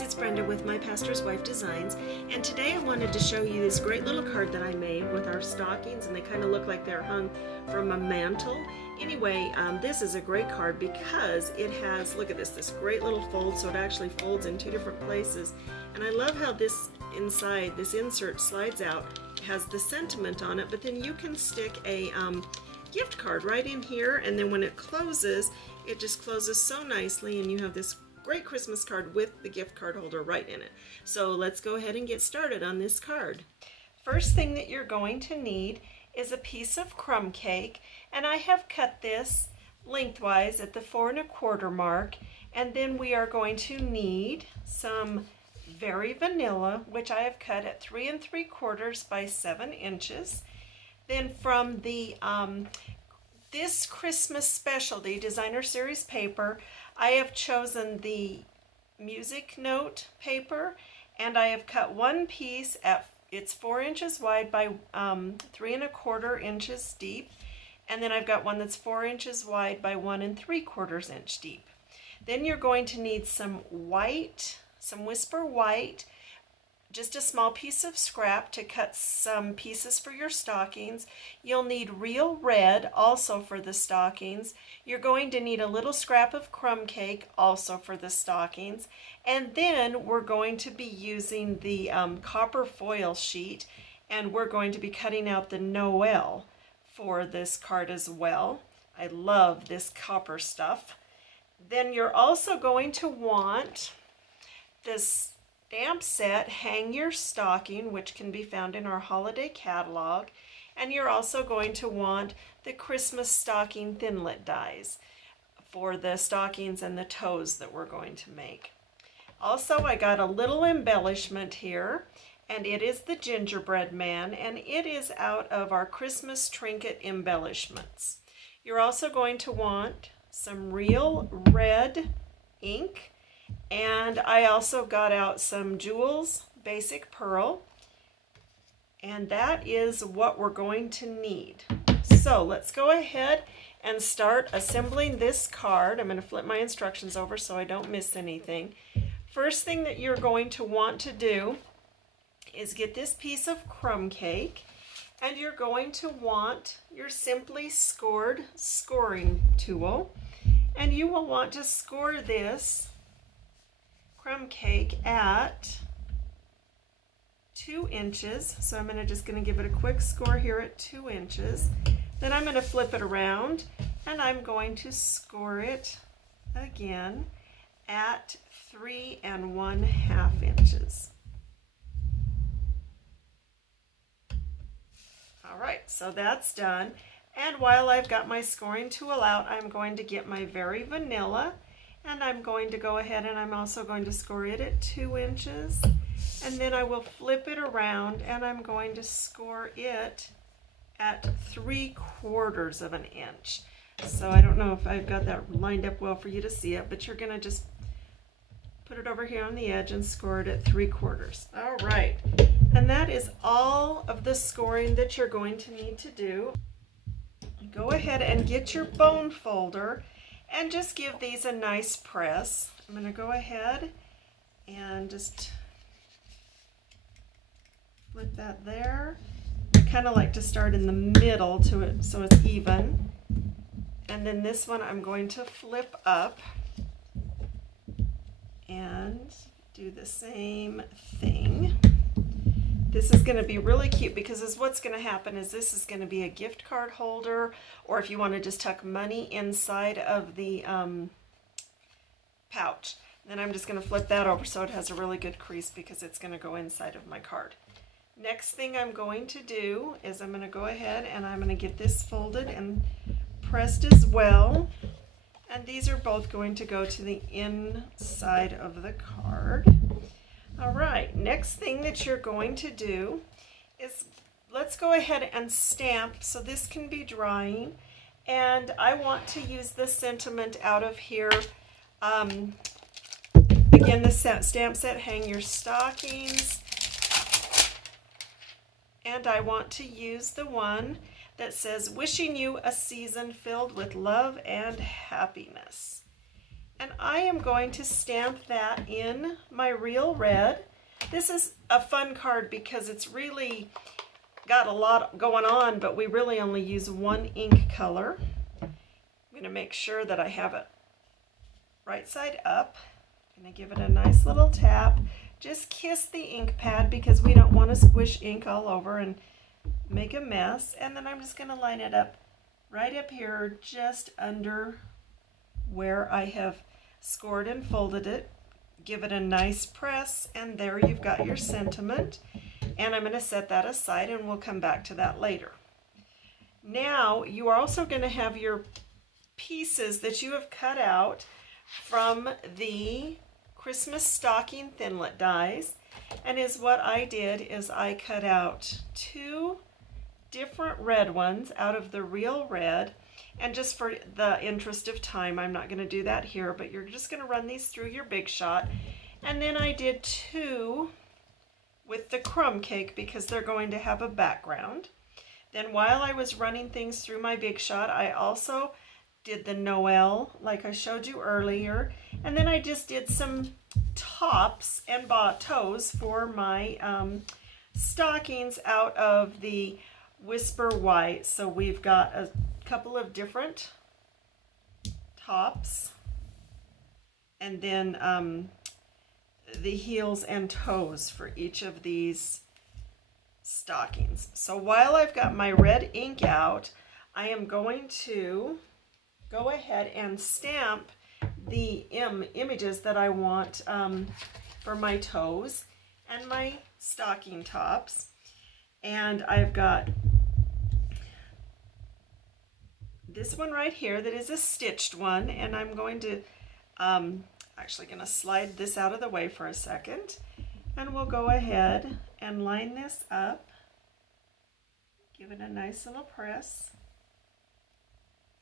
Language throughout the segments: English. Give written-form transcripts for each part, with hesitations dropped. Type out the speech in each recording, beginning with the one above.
guys, it's Brenda with My Pastor's Wife Designs, and today I wanted to show you this great little card that I made with our stockings, and they kind of look like they're hung from a mantle. Anyway, this is a great card because it has, look at this great little fold, so it actually folds in two different places. And I love how this inside, this insert slides out, has the sentiment on it, but then you can stick a gift card right in here, and then when it closes, it just closes so nicely, and you have this great Christmas card with the gift card holder right in it. So let's go ahead and get started on this card. First thing that you're going to need is a piece of crumb cake, and I have cut this lengthwise at the 4 1/4 mark, and then we are going to need some very vanilla, which I have cut at 3 3/4 by 7 inches. Then from the this Christmas specialty designer series paper, I have chosen the music note paper, and I have cut one piece at, it's 4 inches wide by 3 1/4 inches deep, and then I've got one that's 4 inches wide by 1 3/4 inch deep. Then you're going to need some white, some Whisper white, just a small piece of scrap to cut some pieces for your stockings. You'll need real red also for the stockings. You're going to need a little scrap of crumb cake also for the stockings. And then we're going to be using the copper foil sheet, and we're going to be cutting out the Noel for this card as well. I love this copper stuff. Then you're also going to want this stamp set, Hang Your Stocking, which can be found in our holiday catalog, and you're also going to want the Christmas stocking thinlit dies for the stockings and the toes that we're going to make. Also, I got a little embellishment here, and it is the gingerbread man, and it is out of our Christmas trinket embellishments. You're also going to want some real red ink, and I also got out some Jewels Basic Pearl, and that is what we're going to need. So let's go ahead and start assembling this card. I'm going to flip my instructions over so I don't miss anything. First thing that you're going to want to do is get this piece of crumb cake, and you're going to want your Simply Scored scoring tool, and you will want to score this crumb cake at 2 inches. So I'm just going to give it a quick score here at 2 inches. Then I'm going to flip it around, and I'm going to score it again at 3 1/2 inches. All right, so that's done. And while I've got my scoring tool out, I'm going to get my Very Vanilla, and I'm going to go ahead and I'm also going to score it at 2 inches, and then I will flip it around and I'm going to score it at 3/4 of an inch. So I don't know if I've got that lined up well for you to see it, but you're going to just put it over here on the edge and score it at 3/4. All right, and that is all of the scoring that you're going to need to do. Go ahead and get your bone folder and just give these a nice press. I'm going to go ahead and just flip that there. I kind of like to start in the middle to it so it's even. And then this one I'm going to flip up and do the same thing. This is going to be really cute because what's going to happen is this is going to be a gift card holder, or if you want to just tuck money inside of the pouch. Then I'm just going to flip that over so it has a really good crease because it's going to go inside of my card. Next thing I'm going to do is I'm going to go ahead and I'm going to get this folded and pressed as well. And these are both going to go to the inside of the card. All right, next thing that you're going to do is let's go ahead and stamp so this can be drying. And I want to use the sentiment out of here. Again, the stamp set, Hang Your Stockings. And I want to use the one that says, Wishing you a season filled with love and happiness. And I am going to stamp that in my real red. This is a fun card because it's really got a lot going on, but we really only use one ink color. I'm going to make sure that I have it right side up. I'm going to give it a nice little tap. Just kiss the ink pad because we don't want to squish ink all over and make a mess. And then I'm just going to line it up right up here just under where I have scored and folded it. Give it a nice press, and there you've got your sentiment. And I'm going to set that aside, and we'll come back to that later. Now you are also going to have your pieces that you have cut out from the Christmas stocking Thinlit dies. And what I did is I cut out 2 different red ones out of the real red. And just for the interest of time, I'm not going to do that here, but you're just going to run these through your Big Shot. And then I did 2 with the crumb cake because they're going to have a background. Then while I was running things through my Big Shot, I also did the Noel like I showed you earlier. And then I just did some tops and toes for my stockings out of the Whisper White. So we've got a couple of different tops, and then the heels and toes for each of these stockings. So while I've got my red ink out, I am going to go ahead and stamp the images that I want for my toes and my stocking tops. And I've got this one right here that is a stitched one, and I'm going to actually going to slide this out of the way for a second, and we'll go ahead and line this up, give it a nice little press,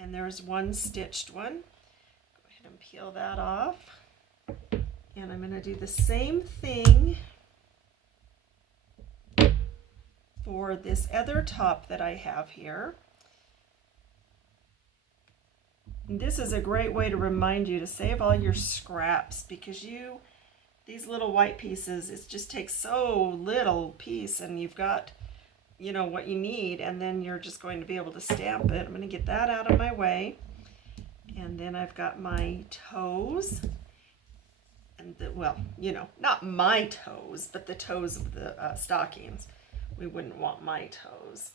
and there's one stitched one. Go ahead and peel that off, and I'm going to do the same thing for this other top that I have here. This is a great way to remind you to save all your scraps, because these little white pieces, it just takes so little piece, and you've got, you know, what you need, and then you're just going to be able to stamp it. I'm going to get that out of my way, and then I've got my toes, and well, you know, not my toes, but the toes of the stockings. We wouldn't want my toes.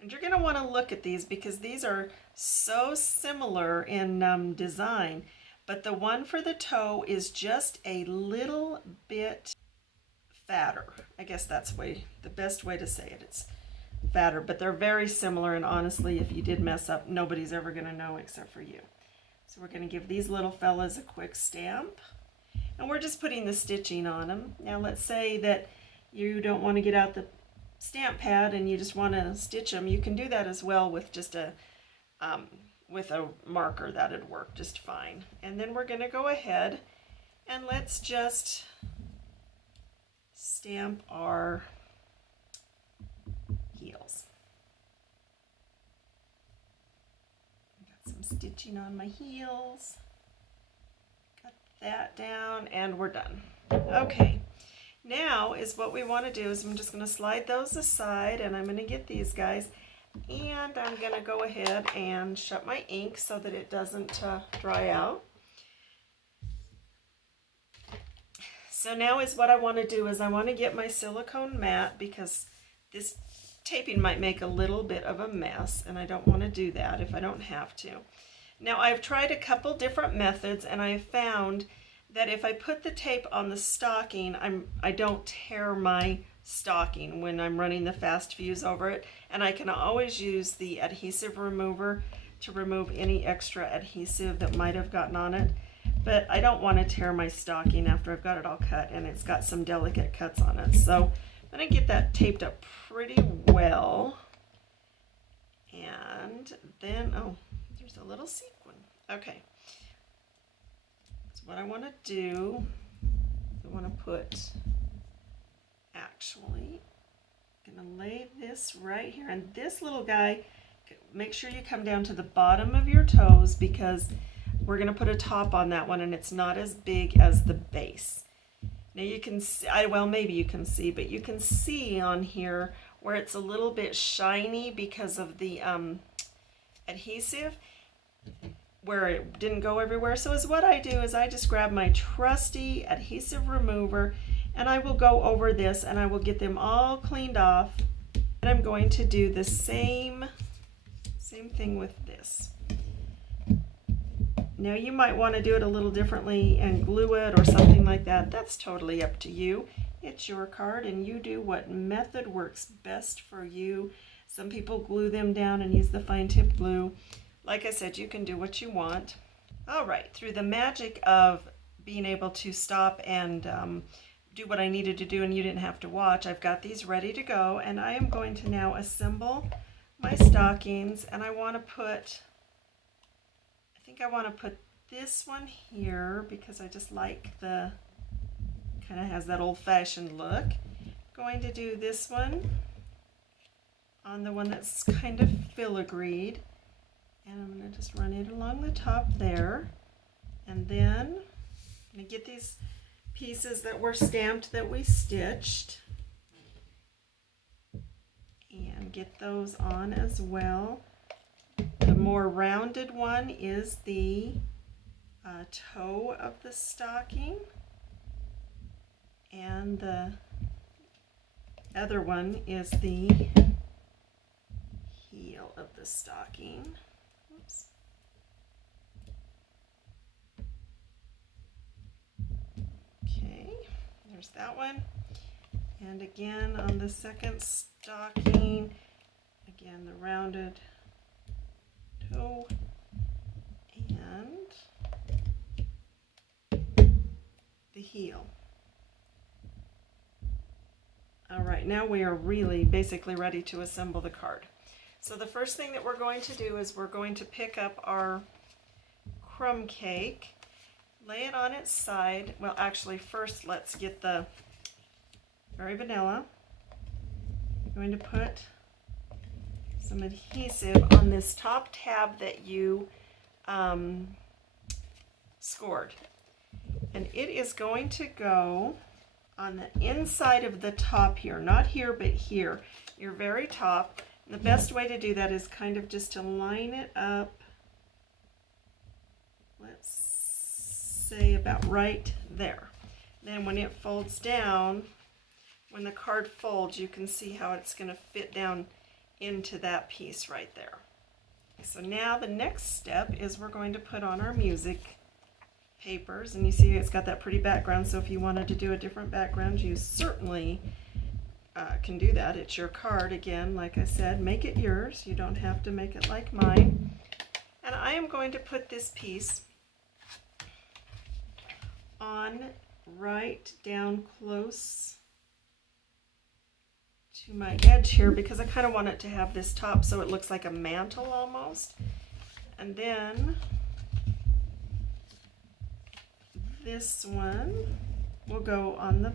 And you're going to want to look at these because these are so similar in design, but the one for the toe is just a little bit fatter. I guess that's the best way to say it. It's fatter, but they're very similar, and honestly, if you did mess up, nobody's ever going to know except for you. So we're going to give these little fellas a quick stamp, and we're just putting the stitching on them. Now let's say that you don't want to get out the stamp pad and you just want to stitch them. You can do that as well with just with a marker. That'd work just fine. And then we're going to go ahead and let's just stamp our heels. Got some stitching on my heels. Got that down, and we're done. Okay. Now is what we want to do is I'm just going to slide those aside, and I'm going to get these guys, and I'm going to go ahead and shut my ink so that it doesn't dry out. So now is what I want to do is I want to get my silicone mat, because this taping might make a little bit of a mess, and I don't want to do that if I don't have to. Now I've tried a couple different methods, and I found that if I put the tape on the stocking, I don't tear my stocking when I'm running the fast fuse over it, and I can always use the adhesive remover to remove any extra adhesive that might have gotten on it. But I don't want to tear my stocking after I've got it all cut, and it's got some delicate cuts on it. So I'm going to get that taped up pretty well, and then, oh, there's a little sequin. Okay. What I want to do, I want to put, actually, I'm going to lay this right here, and this little guy, make sure you come down to the bottom of your toes, because we're going to put a top on that one, and it's not as big as the base. Now you can see, well, maybe you can see, but you can see on here where it's a little bit shiny because of the adhesive, where it didn't go everywhere. So is what I do is I just grab my trusty adhesive remover, and I will go over this and I will get them all cleaned off. And I'm going to do the same thing with this. Now you might want to do it a little differently and glue it or something like that. That's totally up to you. It's your card and you do what method works best for you. Some people glue them down and use the fine tip glue. Like I said, you can do what you want. All right, through the magic of being able to stop and do what I needed to do and you didn't have to watch, I've got these ready to go, and I am going to now assemble my stockings. And I want to put, I think I want to put this one here because I just like the, kind of has that old-fashioned look. Going to do this one on the one that's kind of filigreed, and I'm going to just run it along the top there, and then I'm going to get these pieces that were stamped that we stitched and get those on as well. The more rounded one is the toe of the stocking, and the other one is the heel of the stocking. Oops. Okay, there's that one. And again on the second stocking, again the rounded toe and the heel. All right, now we are really basically ready to assemble the card. So the first thing that we're going to do is we're going to pick up our crumb cake, lay it on its side. Well, actually first let's get the very vanilla. I'm going to put some adhesive on this top tab that you scored. And it is going to go on the inside of the top here, not here, but here, your very top. And the best way to do that is kind of just to line it up, let's say about right there. Then when it folds down, when the card folds, you can see how it's going to fit down into that piece right there. So now the next step is we're going to put on our music papers, and you see it's got that pretty background, so if you wanted to do a different background, you certainly can do that. It's your card. Again, like I said, make it yours. You don't have to make it like mine. And I am going to put this piece on right down close to my edge here because I kind of want it to have this top so it looks like a mantle almost. And then this one will go on the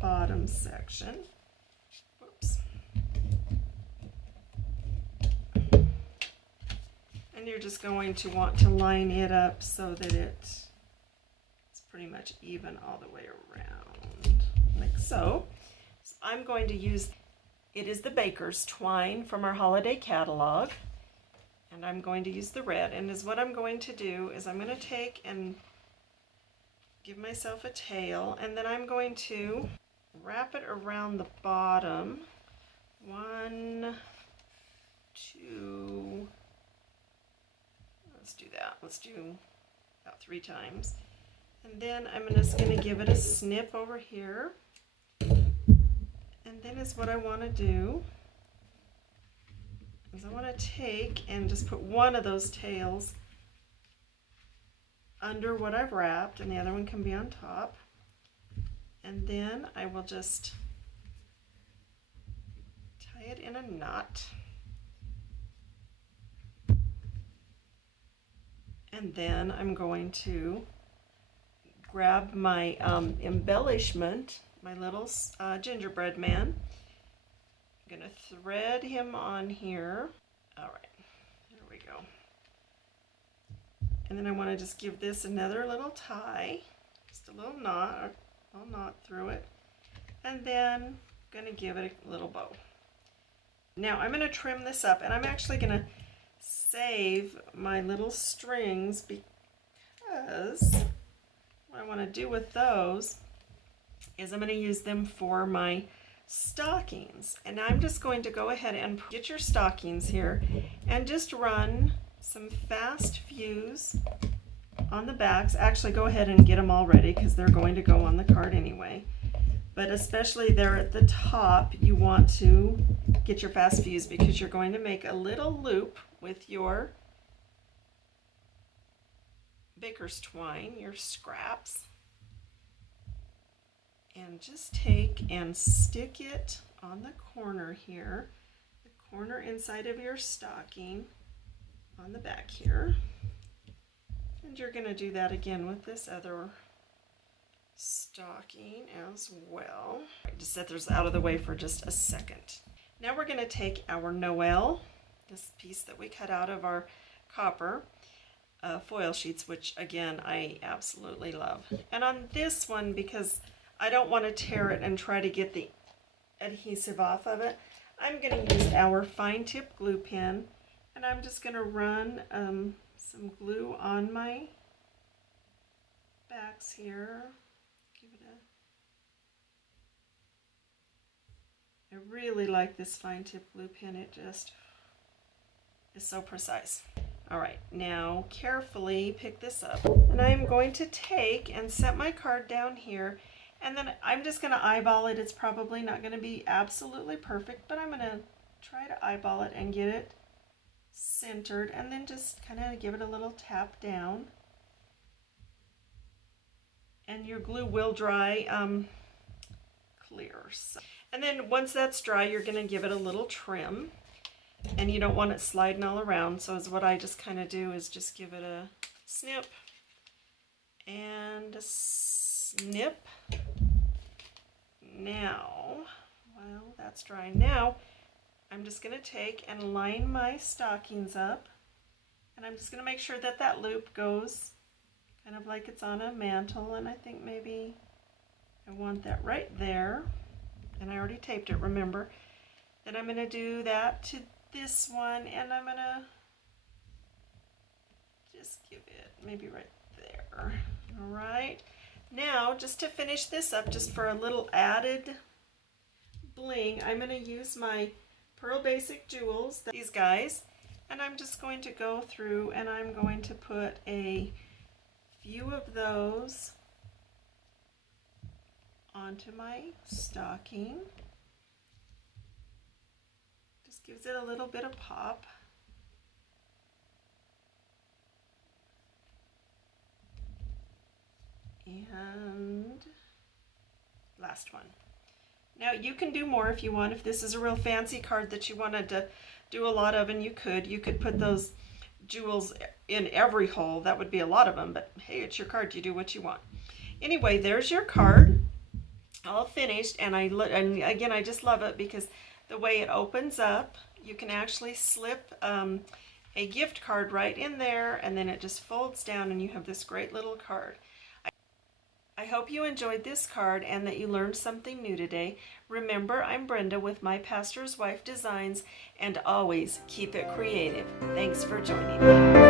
bottom section. Whoops. And you're just going to want to line it up so that it's pretty much even all the way around, like so. So I'm going to use, it is the Baker's Twine from our holiday catalog, and I'm going to use the red. And is what I'm going to do is I'm going to take and give myself a tail, and then I'm going to wrap it around the bottom. 1, 2, let's do that. Let's do about 3 times. And then I'm just going to give it a snip over here. And then is what I want to do is I want to take and just put one of those tails under what I've wrapped, and the other one can be on top. And then I will just tie it in a knot. And then I'm going to grab my embellishment, my little gingerbread man. I'm going to thread him on here. All right, there we go. And then I want to just give this another little tie, just a little knot through it. And then I'm going to give it a little bow. Now I'm going to trim this up, and I'm actually going to save my little strings because what I want to do with those is I'm going to use them for my stockings. And I'm just going to go ahead and get your stockings here and just run some fast fuse on the backs. Actually, go ahead and get them all ready because they're going to go on the card anyway. But especially there at the top, you want to get your fast fuse because you're going to make a little loop with your baker's twine, your scraps, and just take and stick it on the corner here, the corner inside of your stocking on the back here. And you're going to do that again with this other stocking as well. Just set those out of the way for just a second. Now we're going to take our Noel, this piece that we cut out of our copper foil sheets, which again I absolutely love. And on this one, because I don't want to tear it and try to get the adhesive off of it, I'm going to use our fine tip glue pen, and I'm just going to run some glue on my backs here. Give it I really like this fine tip glue pen. It just is so precise. All right, now carefully pick this up, and I'm going to take and set my card down here, and then I'm just going to eyeball it. It's probably not going to be absolutely perfect, but I'm going to try to eyeball it and get it centered, and then just kind of give it a little tap down. And your glue will dry clear. And then once that's dry, you're going to give it a little trim, and you don't want it sliding all around. So is what I just kind of do is just give it a snip and a snip. Now, well, that's dry. Now I'm just going to take and line my stockings up, and I'm just going to make sure that that loop goes kind of like it's on a mantle, and I think maybe I want that right there, and I already taped it, remember. Then I'm going to do that to this one, and I'm going to just give it maybe right there. All right, now just to finish this up, just for a little added bling, I'm going to use my Pearl Basic Jewels, these guys, and I'm just going to go through and I'm going to put a few of those onto my stocking. Just gives it a little bit of pop. And last one. Now you can do more if you want. If this is a real fancy card that you wanted to do a lot of, and you could put those jewels in every hole. That would be a lot of them, but hey, it's your card. You do what you want. Anyway, there's your card, all finished. And again, I just love it because the way it opens up, you can actually slip a gift card right in there, and then it just folds down, and you have this great little card. I hope you enjoyed this card and that you learned something new today. Remember, I'm Brenda with My Pastor's Wife Designs, and always keep it creative. Thanks for joining me.